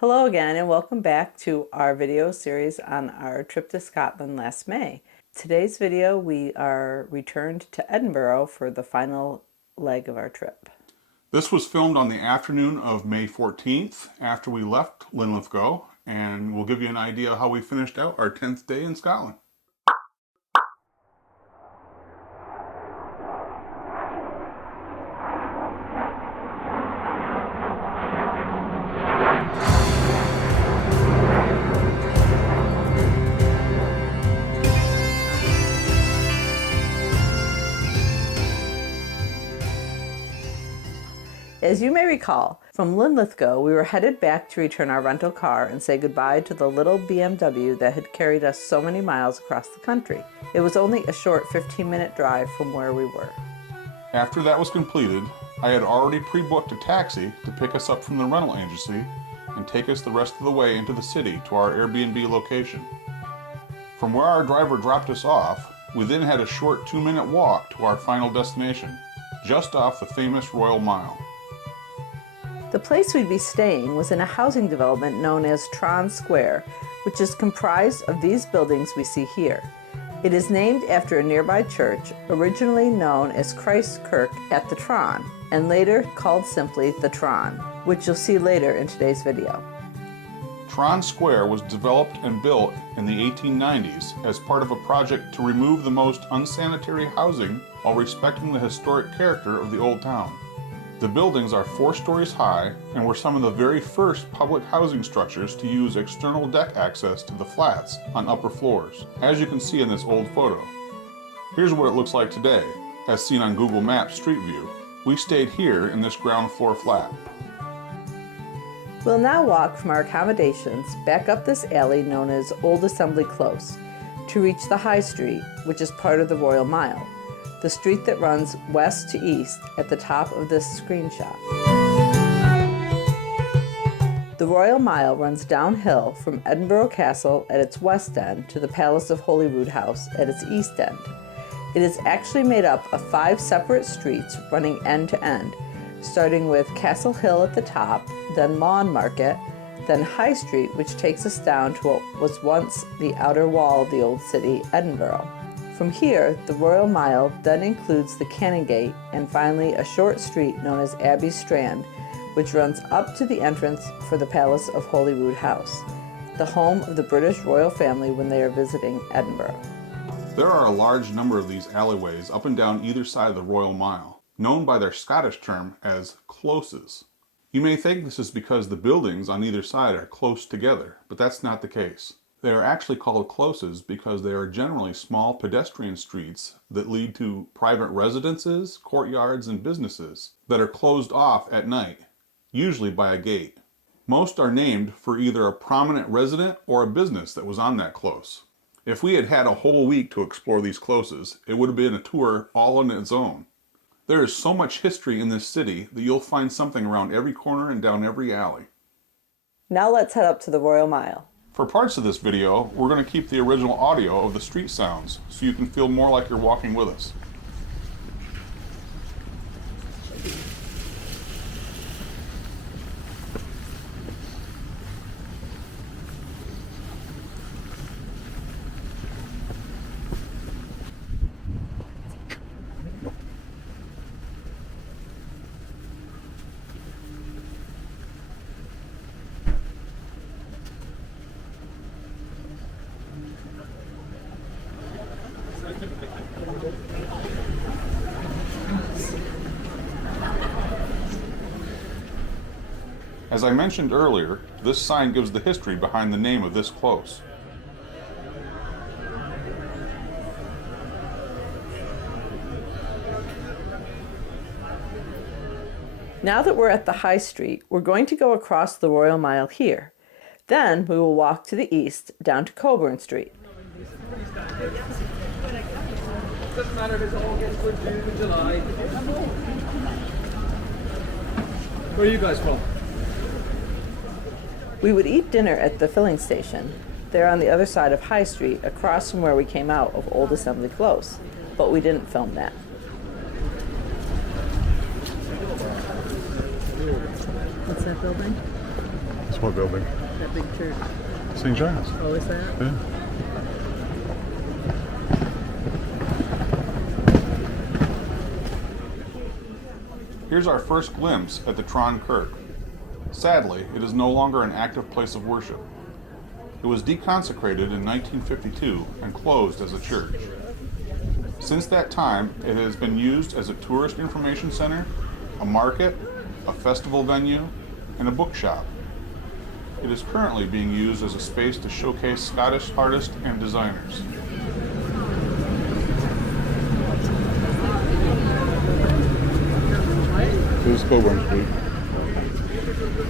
Hello again and welcome back to our video series on our trip to Scotland last May. Today's video we are returned to Edinburgh for the final leg of our trip. This was filmed on the afternoon of May 14th after we left Linlithgow, and we'll give you an idea of how we finished out our 10th day in Scotland. As you may recall, from Linlithgow we were headed back to return our rental car and say goodbye to the little BMW that had carried us so many miles across the country. It was only a short 15-minute drive from where we were. After that was completed, I had already pre-booked a taxi to pick us up from the rental agency and take us the rest of the way into the city to our Airbnb location. From where our driver dropped us off, we then had a short 2-minute walk to our final destination, just off the famous Royal Mile. The place we'd be staying was in a housing development known as Tron Square, which is comprised of these buildings we see here. It is named after a nearby church, originally known as Christ's Kirk at the Tron, and later called simply the Tron, which you'll see later in today's video. Tron Square was developed and built in the 1890s as part of a project to remove the most unsanitary housing while respecting the historic character of the old town. The buildings are 4 stories high and were some of the very first public housing structures to use external deck access to the flats on upper floors, as you can see in this old photo. Here's what it looks like today, as seen on Google Maps Street View. We stayed here in this ground floor flat. We'll now walk from our accommodations back up this alley known as Old Assembly Close to reach the High Street, which is part of the Royal Mile, the street that runs west to east at the top of this screenshot. The Royal Mile runs downhill from Edinburgh Castle at its west end to the Palace of Holyrood House at its east end. It is actually made up of 5 separate streets running end to end, starting with Castle Hill at the top, then Lawn Market, then High Street, which takes us down to what was once the outer wall of the old city, Edinburgh. From here, the Royal Mile then includes the Canongate and finally a short street known as Abbey Strand, which runs up to the entrance for the Palace of Holyrood House, the home of the British royal family when they are visiting Edinburgh. There are a large number of these alleyways up and down either side of the Royal Mile, known by their Scottish term as closes. You may think this is because the buildings on either side are close together, but that's not the case. They are actually called closes because they are generally small pedestrian streets that lead to private residences, courtyards, and businesses that are closed off at night, usually by a gate. Most are named for either a prominent resident or a business that was on that close. If we had had a whole week to explore these closes, it would have been a tour all on its own. There is so much history in this city that you'll find something around every corner and down every alley. Now let's head up to the Royal Mile. For parts of this video, we're going to keep the original audio of the street sounds so you can feel more like you're walking with us. As I mentioned earlier, this sign gives the history behind the name of this close. Now that we're at the High Street, we're going to go across the Royal Mile here. Then we will walk to the east down to Cockburn Street. Doesn't matter if it's August or June or July. Where are you guys from? We would eat dinner at the filling station, there on the other side of High Street, across from where we came out of Old Assembly Close, but we didn't film that. What's that building? It's what building? That big church. St. Giles. Oh, is that? Yeah. Here's our first glimpse at the Tron Kirk. Sadly, it is no longer an active place of worship. It was deconsecrated in 1952 and closed as a church. Since that time, it has been used as a tourist information center, a market, a festival venue, and a bookshop. It is currently being used as a space to showcase Scottish artists and designers. This is Cockburn Street.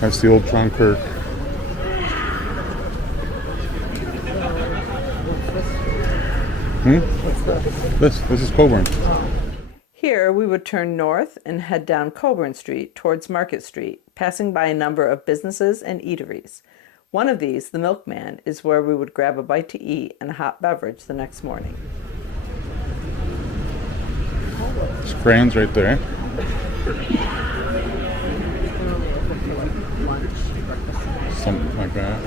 That's the old Tron Kirk. This is Cockburn. Here we would turn north and head down Cockburn Street towards Market Street, passing by a number of businesses and eateries. One of these, the Milkman, is where we would grab a bite to eat and a hot beverage the next morning. It's Cran's right there. Something like that.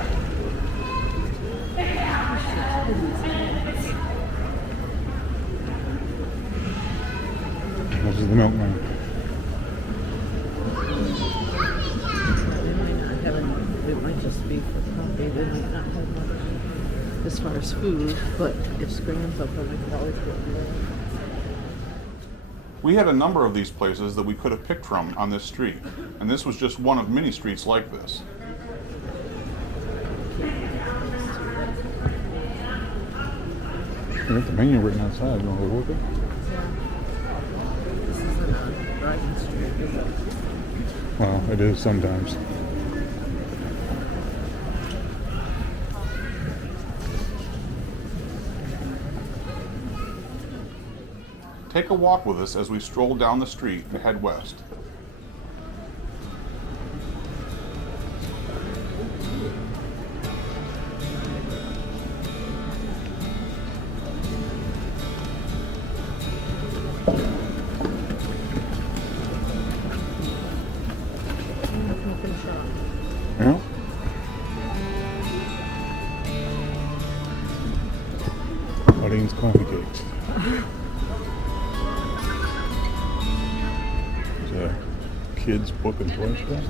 This is the Milkman. It might just be for coffee. They might not have much as far as food, but if Scran's open, we could always go there. We had a number of these places that we could have picked from on this street, and this was just one of many streets like this. You got the menu written outside. You want to look at it? This isn't a driving street, is it? Well, it is sometimes. Take a walk with us as we stroll down the street and head west. Yeah. Audience coffee cakes. There's a kids book and toy shop.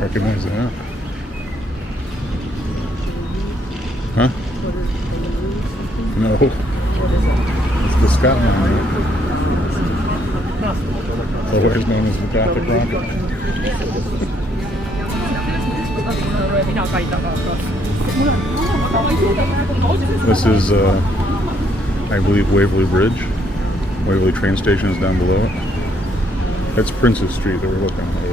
Recognize that? Huh? No. It's the Scotland. Otherwise known as the Gothic Rocket. This is, I believe, Waverley Bridge. Waverley train station is down below it. That's Princess Street that we're looking at.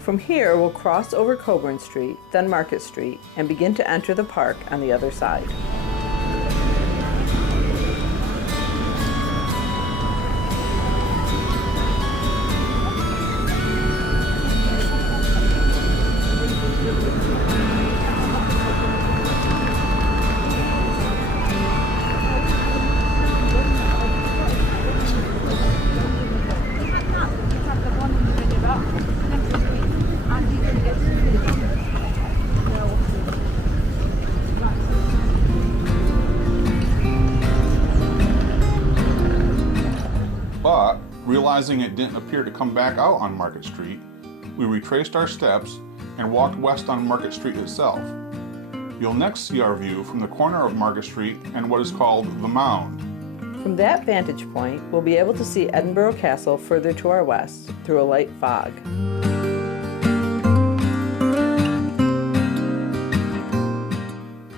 From here, we'll cross over Cockburn Street, then Market Street, and begin to enter the park on the other side. But, realizing it didn't appear to come back out on Market Street, we retraced our steps and walked west on Market Street itself. You'll next see our view from the corner of Market Street and what is called the Mound. From that vantage point, we'll be able to see Edinburgh Castle further to our west through a light fog.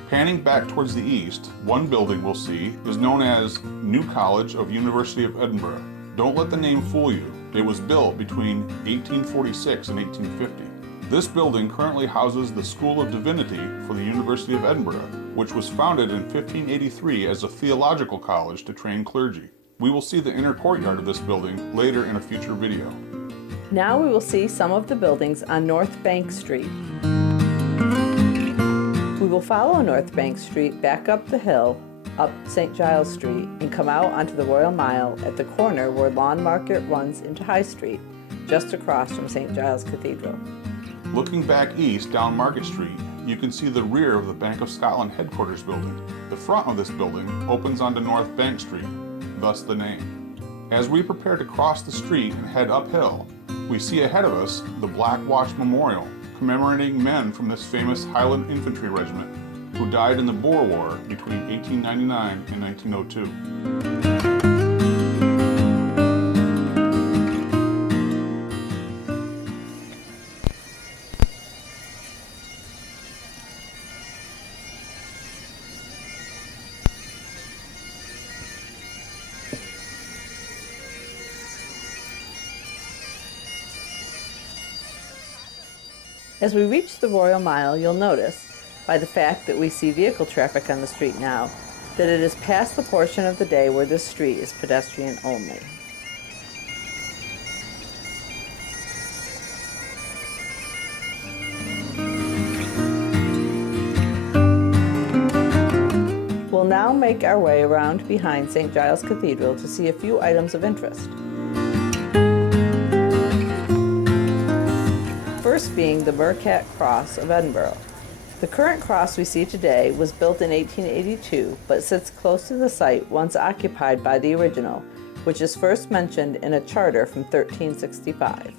Panning back towards the east, one building we'll see is known as New College of University of Edinburgh. Don't let the name fool you. It was built between 1846 and 1850. This building currently houses the School of Divinity for the University of Edinburgh, which was founded in 1583 as a theological college to train clergy. We will see the inner courtyard of this building later in a future video. Now we will see some of the buildings on North Bank Street. We will follow North Bank Street back up the hill, up St Giles Street, and come out onto the Royal Mile at the corner where Lawn Market runs into High Street, just across from St Giles Cathedral. Looking back east down Market Street, you can see the rear of the Bank of Scotland headquarters building. The front of this building opens onto North Bank Street, thus the name. As we prepare to cross the street and head uphill, we see ahead of us the Black Watch Memorial, commemorating men from this famous Highland Infantry Regiment who died in the Boer War between 1899 and 1902. As we reach the Royal Mile, you'll notice, by the fact that we see vehicle traffic on the street now, that it is past the portion of the day where this street is pedestrian only. We'll now make our way around behind St Giles Cathedral to see a few items of interest. First being the Mercat Cross of Edinburgh. The current cross we see today was built in 1882, but sits close to the site once occupied by the original, which is first mentioned in a charter from 1365.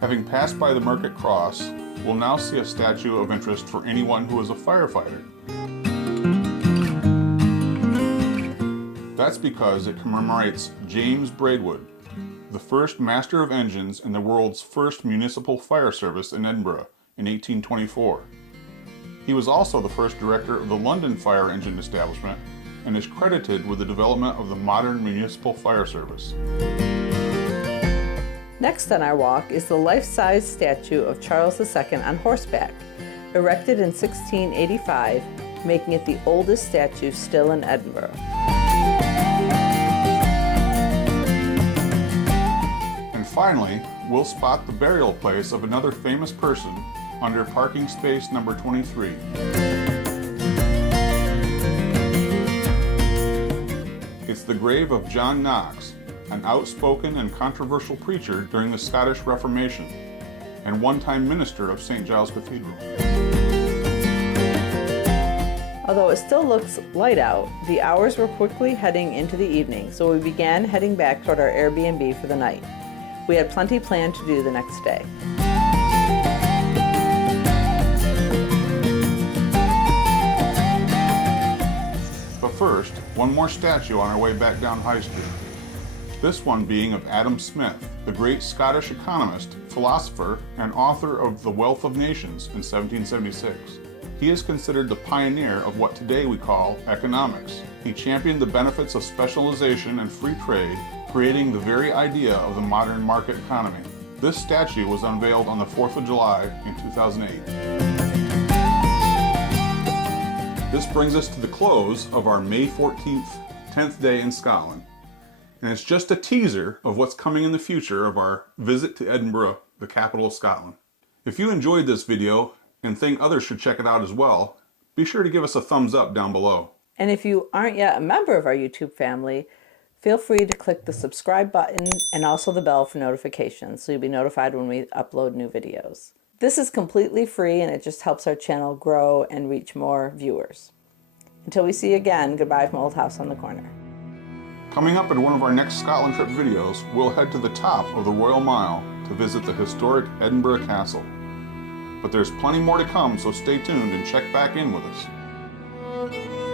Having passed by the Mercat Cross, we'll now see a statue of interest for anyone who is a firefighter. That's because it commemorates James Braidwood, the first master of engines and the world's first municipal fire service in Edinburgh in 1824. He was also the first director of the London Fire Engine Establishment and is credited with the development of the modern municipal fire service. Next on our walk is the life-size statue of Charles II on horseback, erected in 1685, making it the oldest statue still in Edinburgh. And finally, we'll spot the burial place of another famous person under parking space number 23. It's the grave of John Knox, an outspoken and controversial preacher during the Scottish Reformation, and one-time minister of St Giles Cathedral. Although it still looks light out, the hours were quickly heading into the evening, so we began heading back toward our Airbnb for the night. We had plenty planned to do the next day. But first, one more statue on our way back down High Street. This one being of Adam Smith, the great Scottish economist, philosopher, and author of The Wealth of Nations in 1776. He is considered the pioneer of what today we call economics. He championed the benefits of specialization and free trade, creating the very idea of the modern market economy. This statue was unveiled on the 4th of July in 2008. This brings us to the close of our May 14th, 10th day in Scotland. And it's just a teaser of what's coming in the future of our visit to Edinburgh, the capital of Scotland. If you enjoyed this video and think others should check it out as well, be sure to give us a thumbs up down below. And if you aren't yet a member of our YouTube family, feel free to click the subscribe button and also the bell for notifications so you'll be notified when we upload new videos. This is completely free and it just helps our channel grow and reach more viewers. Until we see you again, goodbye from Old House on the Corner. Coming up in one of our next Scotland trip videos, we'll head to the top of the Royal Mile to to visit the historic Edinburgh Castle. But there's plenty more to come, so stay tuned and check back in with us.